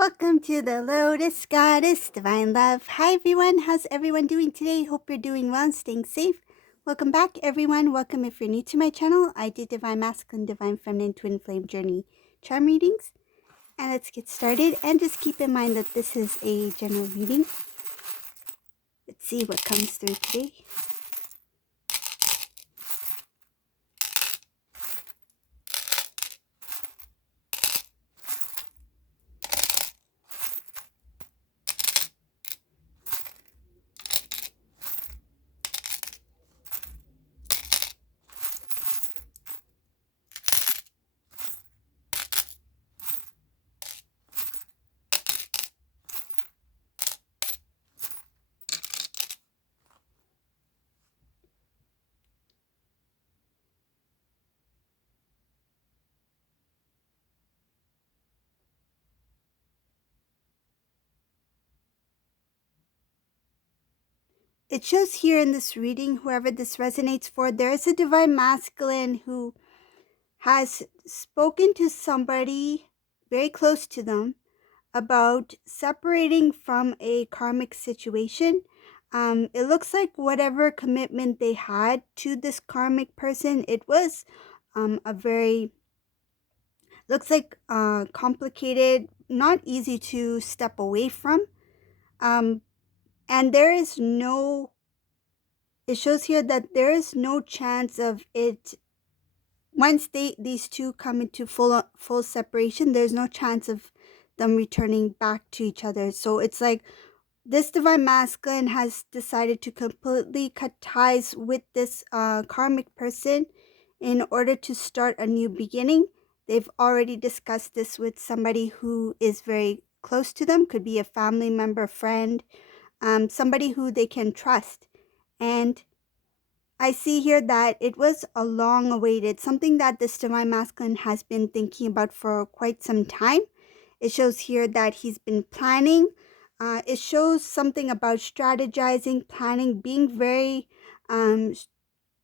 Welcome to the Lotus Goddess Divine Love. Hi everyone, how's everyone doing today? Hope you're doing well and staying safe. Welcome back everyone. Welcome if you're new to my channel. I do Divine Masculine, Divine Feminine, Twin Flame Journey charm readings. And let's get started. And just keep in mind that this is a general reading. Let's see what comes through today. It shows here in this reading, whoever this resonates for, there is a Divine Masculine who has spoken to somebody very close to them about separating from a karmic situation. It looks like whatever commitment they had to this karmic person, it was a very, looks like complicated, not easy to step away from. And there is no, it shows here that there is no chance of it. Once these two come into full separation, there's no chance of them returning back to each other. So it's like this Divine Masculine has decided to completely cut ties with this karmic person in order to start a new beginning. They've already discussed this with somebody who is very close to them, could be a family member, friend, somebody who they can trust. And I see here that it was a long awaited, something that this Divine Masculine has been thinking about for quite some time. It shows here that he's been planning. It shows something about strategizing, planning, being very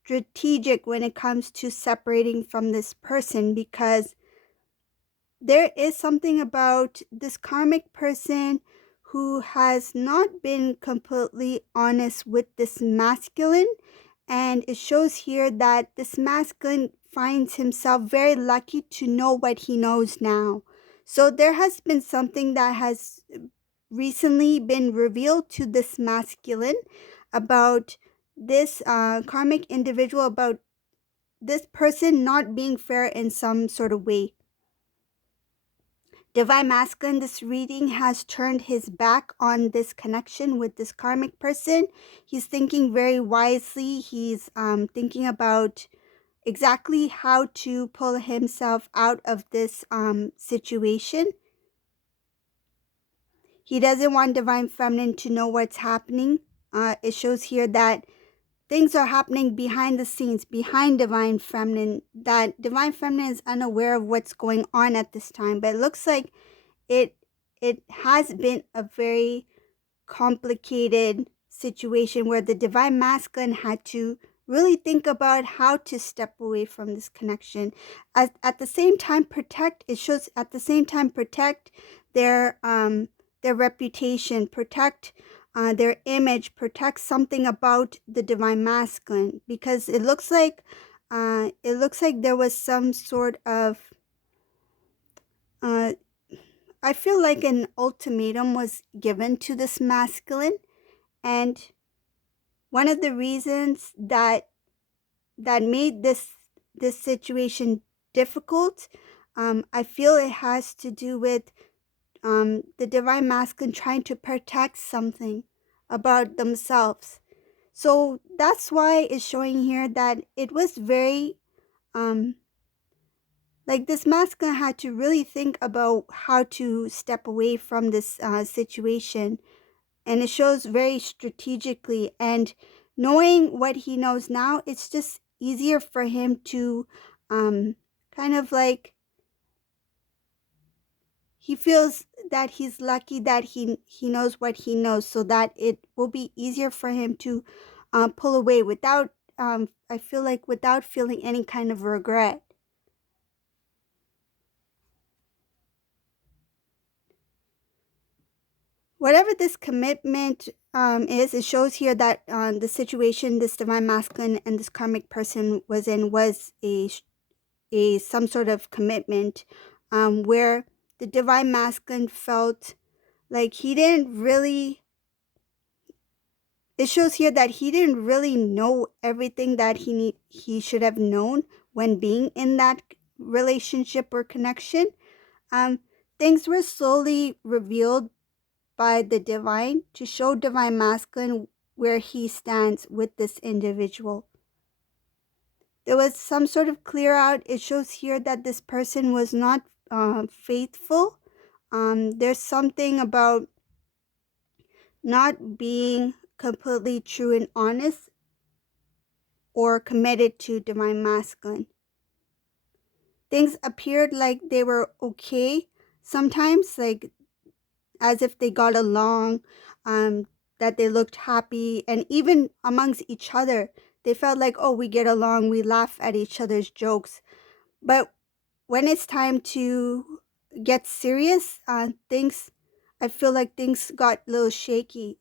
strategic when it comes to separating from this person, because there is something about this karmic person who has not been completely honest with this masculine. And it shows here that this masculine finds himself very lucky to know what he knows now. So there has been something that has recently been revealed to this masculine about this karmic individual, about this person not being fair in some sort of way. Divine Masculine, this reading has turned his back on this connection with this karmic person. He's thinking very wisely. He's thinking about exactly how to pull himself out of this situation. He doesn't want Divine Feminine to know what's happening. It shows here that things are happening behind the scenes, behind Divine Feminine, that Divine Feminine is unaware of what's going on at this time. But it looks like it has been a very complicated situation where the Divine Masculine had to really think about how to step away from this connection. At the same time, protect, it shows at the same time protect their reputation, protect their image, protect something about the Divine Masculine, because it looks like there was some sort of I feel like an ultimatum was given to this masculine, and one of the reasons that made this situation difficult, I feel it has to do with the Divine Masculine trying to protect something about themselves. So that's why it's showing here that it was very like this masculine had to really think about how to step away from this situation. And it shows very strategically, and knowing what he knows now, it's just easier for him to kind of like, he feels that he's lucky that he knows what he knows, so that it will be easier for him to pull away without I feel like without feeling any kind of regret. whatever this commitment is, it shows here that the situation this divine masculine and this karmic person was in was a some sort of commitment, where the divine masculine felt like he didn't really. It shows here that he didn't really know everything that he should have known when being in that relationship or connection. Um, Things were slowly revealed by the divine to show divine masculine where he stands with this individual. There was some sort of clear out. It shows here that this person was not faithful. There's something about not being completely true and honest or committed to divine masculine. Things appeared like they were okay sometimes, like as if they got along, that they looked happy, and even amongst each other, they felt like, oh, we get along, we laugh at each other's jokes. But when it's time to get serious, I feel like things got a little shaky.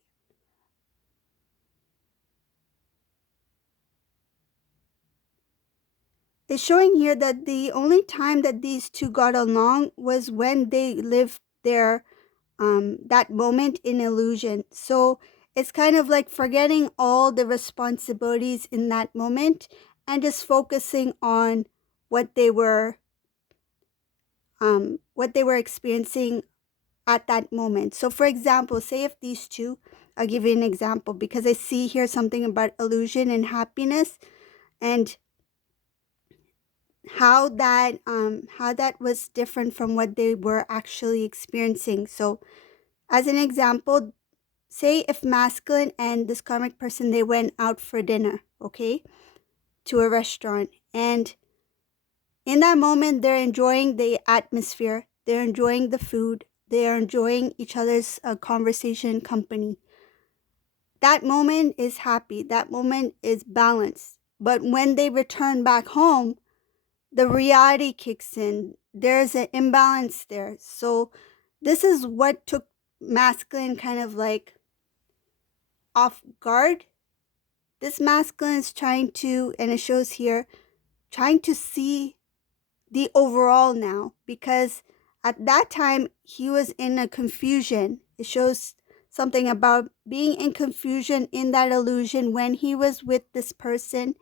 It's showing here that the only time that these two got along was when they lived their that moment in illusion. So it's kind of like forgetting all the responsibilities in that moment and just focusing on what they were experiencing at that moment. So for example, say if these two, I'll give you an example because I see here something about illusion and happiness, and how that was different from what they were actually experiencing. So as an example, say if masculine and this karmic person, they went out for dinner, okay, to a restaurant, and in that moment they're enjoying the atmosphere, they're enjoying the food, they're enjoying each other's conversation company. That moment is happy, that moment is balanced. But when they return back home, the reality kicks in. There's an imbalance there. So this is what took masculine kind of like off guard. This masculine is trying to, and it shows here, trying to see the overall now, because at that time he was in a confusion. It shows something about being in confusion in that illusion when he was with this person.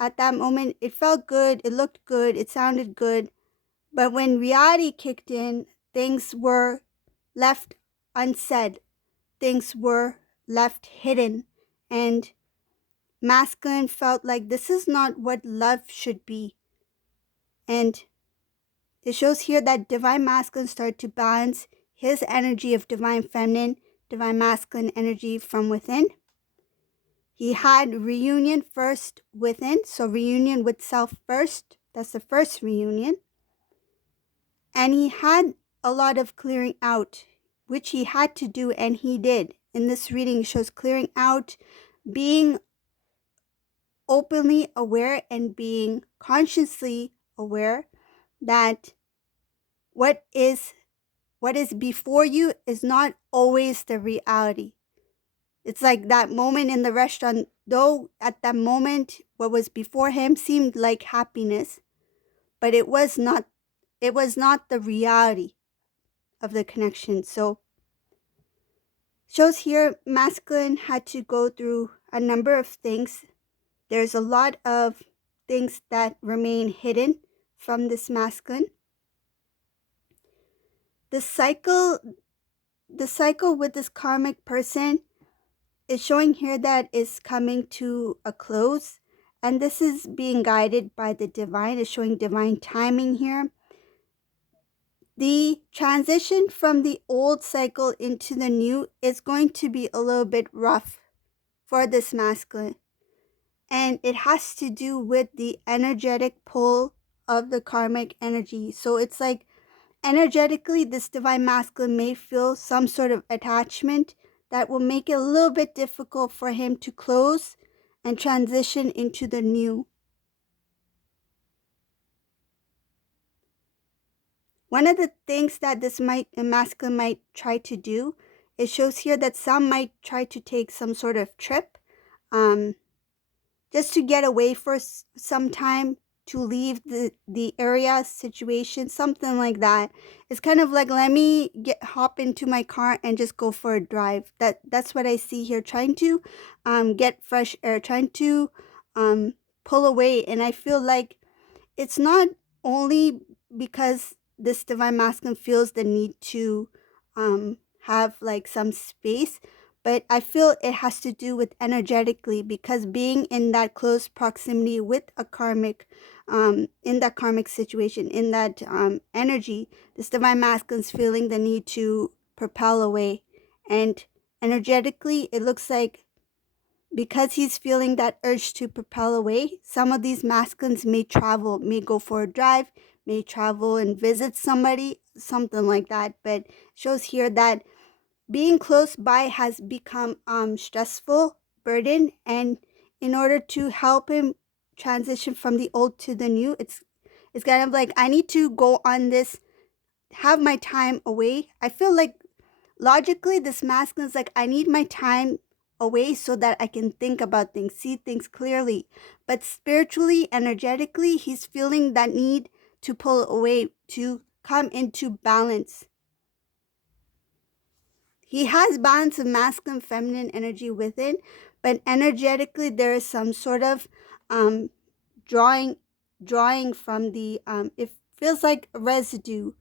At that moment, it felt good, it looked good, it sounded good. But when reality kicked in, things were left unsaid, things were left hidden, and masculine felt like this is not what love should be. And it shows here that divine masculine started to balance his energy of divine feminine, divine masculine energy from within. He had reunion first within, so reunion with self first. That's the first reunion. And he had a lot of clearing out, which he had to do, and he did. In this reading, it shows clearing out, being openly aware and being consciously aware that what is before you is not always the reality. It's like that moment in the restaurant, though at that moment what was before him seemed like happiness, but it was not the reality of the connection. So shows here masculine had to go through a number of things. There's a lot of things that remain hidden from this masculine. The cycle with this karmic person is showing here that is coming to a close, and this is being guided by the divine. It's showing divine timing here. The transition from the old cycle into the new is going to be a little bit rough for this masculine, and it has to do with the energetic pull of the karmic energy. So it's like energetically, this divine masculine may feel some sort of attachment that will make it a little bit difficult for him to close and transition into the new. One of the things that this masculine might try to do, it shows here that some might try to take some sort of trip, um, just to get away for some time, to leave the area situation, something like that. It's kind of like, let me hop into my car and just go for a drive. That's what I see here, trying to get fresh air, trying to um, pull away. And I feel like it's not only because this divine masculine feels the need to have like some space, but I feel it has to do with energetically, because being in that close proximity with a karmic, in that karmic situation, in that energy, this divine masculine's feeling the need to propel away. And energetically, it looks like because he's feeling that urge to propel away, some of these masculines may travel, may go for a drive, may travel and visit somebody, something like that. But it shows here that being close by has become stressful, burden, and in order to help him transition from the old to the new, it's kind of like, I need to go on this, have my time away. I feel like logically, this masculine is like, I need my time away so that I can think about things, see things clearly. But spiritually, energetically, he's feeling that need to pull away, to come into balance. He has balance of masculine, feminine energy within, but energetically, there is some sort of um, drawing, from the, it feels like a residue.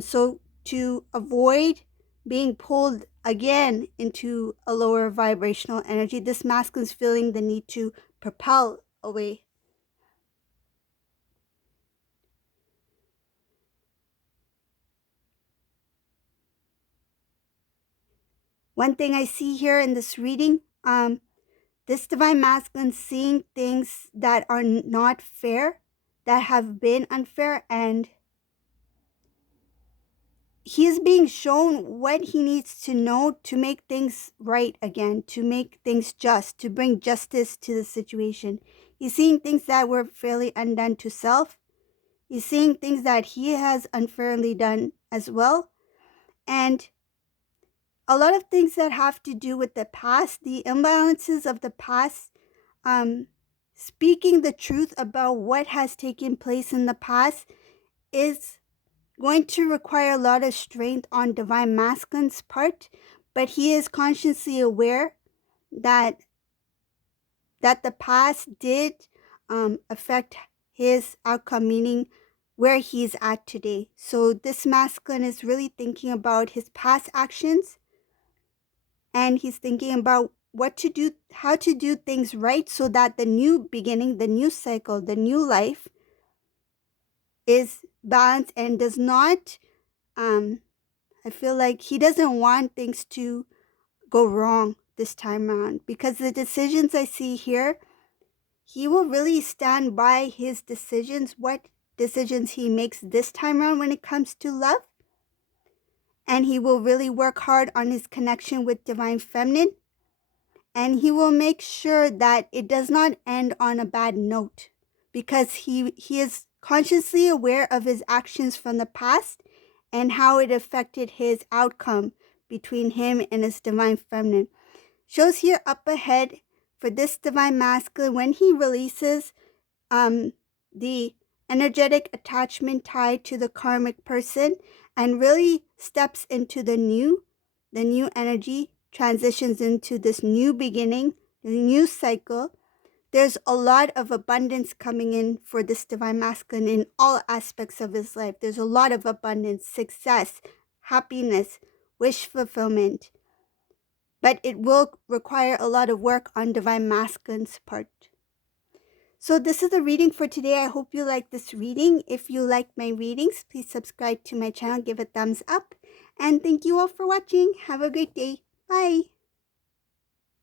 So to avoid being pulled again into a lower vibrational energy, this masculine is feeling the need to propel away. One thing I see here in this reading, this divine masculine seeing things that are not fair, that have been unfair, and he is being shown what he needs to know to make things right again, to make things just, to bring justice to the situation. He's seeing things that were fairly undone to self. He's seeing things that he has unfairly done as well. And a lot of things that have to do with the past, the imbalances of the past, speaking the truth about what has taken place in the past is going to require a lot of strength on divine masculine's part, but he is consciously aware that the past did affect his outcome, meaning where he's at today. So this masculine is really thinking about his past actions, and he's thinking about what to do, how to do things right, so that the new beginning, the new cycle, the new life is balanced and does not I feel like he doesn't want things to go wrong this time around, because the decisions I see here, he will really stand by his decisions, what decisions he makes this time around when it comes to love. And he will really work hard on his connection with divine feminine. And he will make sure that it does not end on a bad note, because he is consciously aware of his actions from the past and how it affected his outcome between him and his divine feminine. Shows here up ahead for this divine masculine, when he releases the energetic attachment tied to the karmic person and really steps into the new energy, transitions into this new beginning, the new cycle. There's a lot of abundance coming in for this divine masculine in all aspects of his life. There's a lot of abundance, success, happiness, wish fulfillment. But it will require a lot of work on divine masculine's part. So this is the reading for today. I hope you like this reading. If you like my readings, please subscribe to my channel, give a thumbs up. And thank you all for watching. Have a great day. Bye.